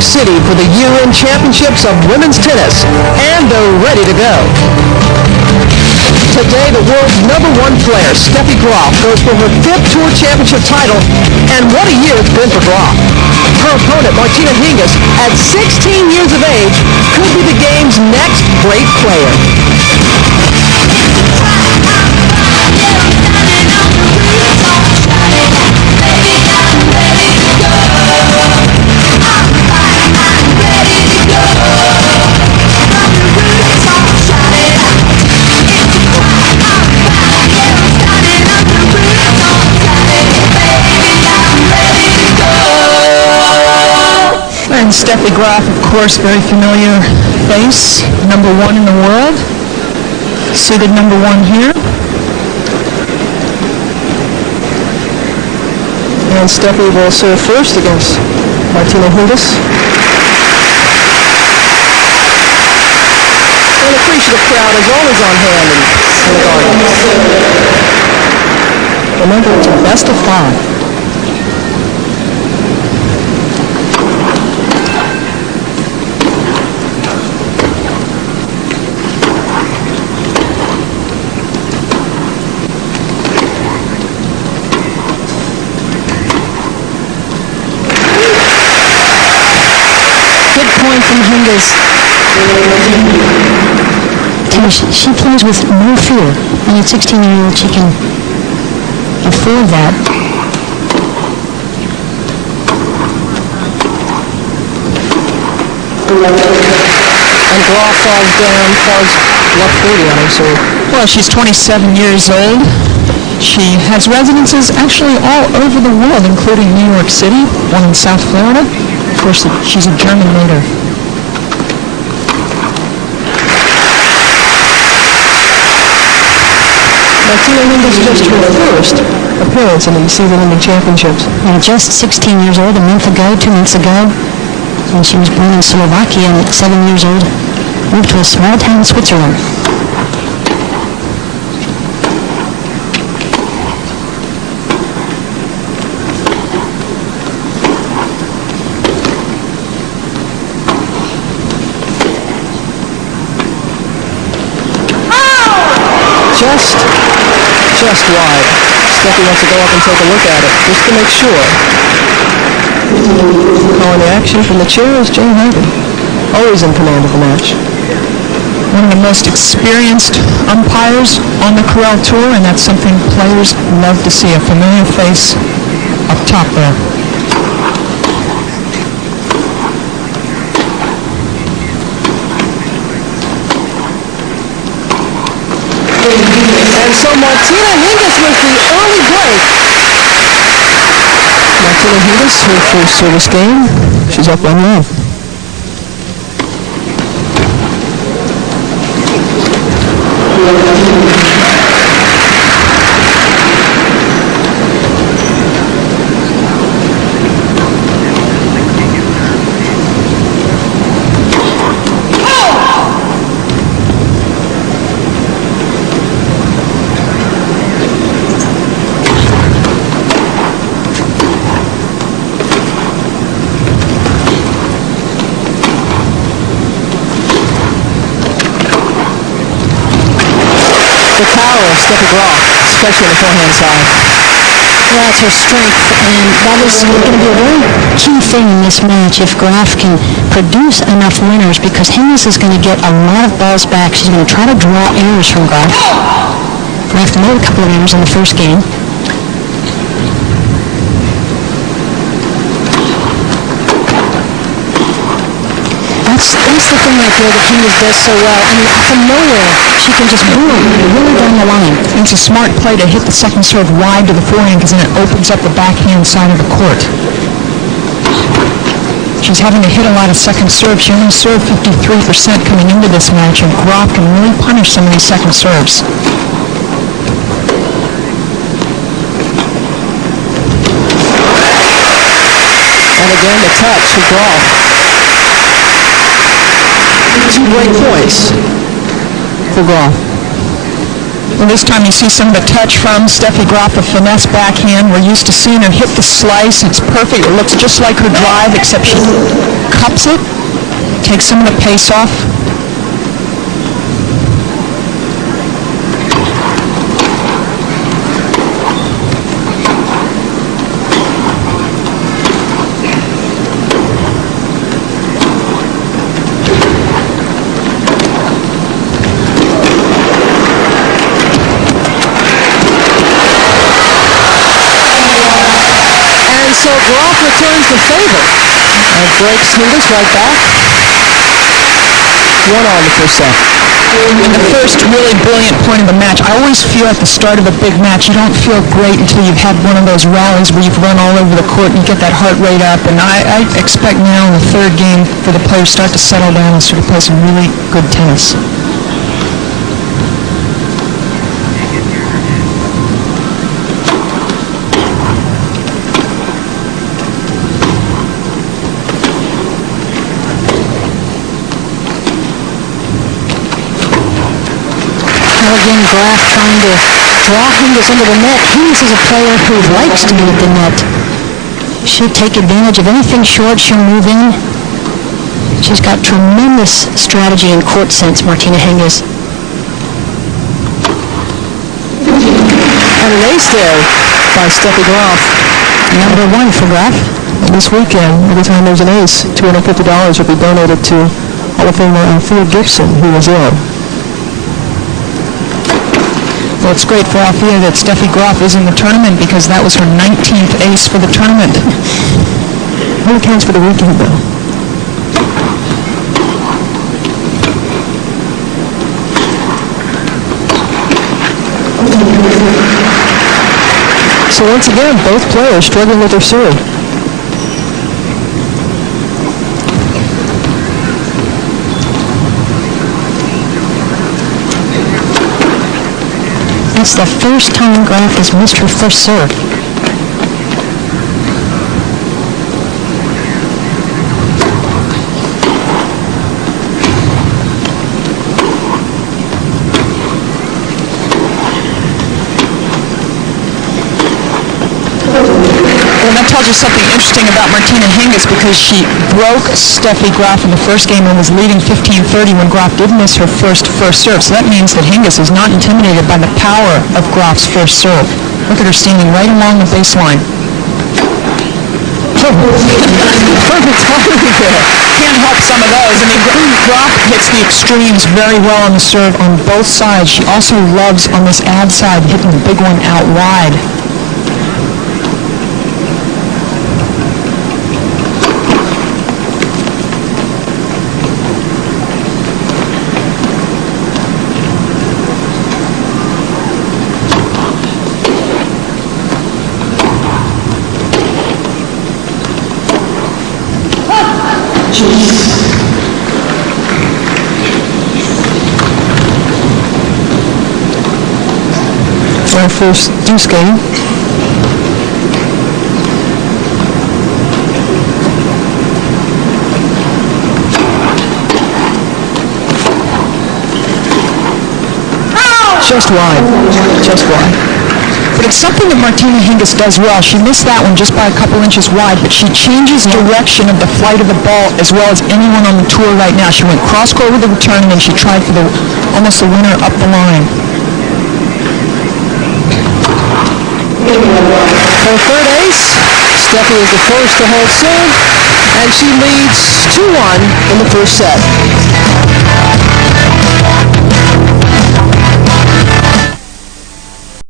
York City for the UN Championships of Women's Tennis, and they're ready to go. Today, the world's #1 player, Steffi Graf, goes for her 5th Tour Championship title, and what a year it's been for Graf. Her opponent, Martina Hingis, at 16 years of age, could be the game's next great player. And Steffi Graf, of course, very familiar face, #1 in the world, seated #1 here. And Steffi will serve first against Martina Hingis. An appreciative crowd is always on hand in the garden. Remember, it's a best of 5. Point from Hingis. She plays with no fear, and at 16-year-old she can afford that. And Graf falls left 40 on her serve. Well, she's 27 years old. She has residences actually all over the world, including New York City, one in South Florida. Of course, she's a German leader. Martina Hingis just her first appearance in the season-ending championships. And just 16 years old, 2 months ago, and she was born in Slovakia, and at 7 years old, moved to a small town in Switzerland. Just wide. Steffi wants to go up and take a look at it, just to make sure. Calling the action from the chair is Jane Hagen, always in command of the match. One of the most experienced umpires on the Corral Tour, and that's something players love to see, a familiar face up top there. And so Martina Hingis with the early break. Martina Hingis, her first service game. She's up 1-0. The power of Steffi Graf, especially on the forehand side. Well, that's her strength, and that is going to be a very key thing in this match if Graf can produce enough winners, because Hingis is going to get a lot of balls back. She's going to try to draw errors from Graf. Graf made a couple of errors in the first game. That's the thing right there that Hingis does so well. I mean, from nowhere, she can just boom, really down the line. And it's a smart play to hit the second serve wide to the forehand, because then it opens up the backhand side of the court. She's having to hit a lot of second serves. She only served 53% coming into this match, and Graf can really punish some of these second serves. And again, the touch for Graf. 2 great points for Graf. Well, this time you see some of the touch from Steffi Graf, the finesse backhand. We're used to seeing her hit the slice. It's perfect. It looks just like her drive, except she cups it, takes some of the pace off. So Graf returns the favor and breaks Hingis right back. 1-all in the first set. And the first really brilliant point of the match. I always feel at the start of a big match, you don't feel great until you've had one of those rallies where you've run all over the court and you get that heart rate up. And I expect now in the third game for the players start to settle down and sort of play some really good tennis. Again, Graf trying to draw Hingis into the net. Hingis is a player who likes to be at the net. She'll take advantage of anything short. She'll move in. She's got tremendous strategy and court sense, Martina Hingis. And an ace there by Steffi Graf. Number 1 for Graf. This weekend, every time there's an ace, $250 will be donated to Hall of Famer Althea Gibson, who was ill. Well, it's great for Althea that Steffi Graf is in the tournament because that was her 19th ace for the tournament. Only counts for the weekend, though. So once again, both players struggling with their serve. That's the first time Graf has missed her first serve. Well, that tells you something interesting about Martina Hingis because she broke Steffi Graf in the first game and was leading 15-30 when Graf did miss her first serve. So that means that Hingis is not intimidated by the power of Graf's first serve. Look at her standing right along the baseline. Perfect timing there. Can't help some of those. I mean, Graf hits the extremes very well on the serve on both sides. She also loves on this ad side hitting the big one out wide. Our first deuce game. Just wide. Just wide. But it's something that Martina Hingis does well. She missed that one just by a couple inches wide, but she changes direction of the flight of the ball as well as anyone on the tour right now. She went cross-court with the return, and then she tried for almost the winner up the line. Her third ace. Steffi is the first to hold serve, and she leads 2-1 in the first set.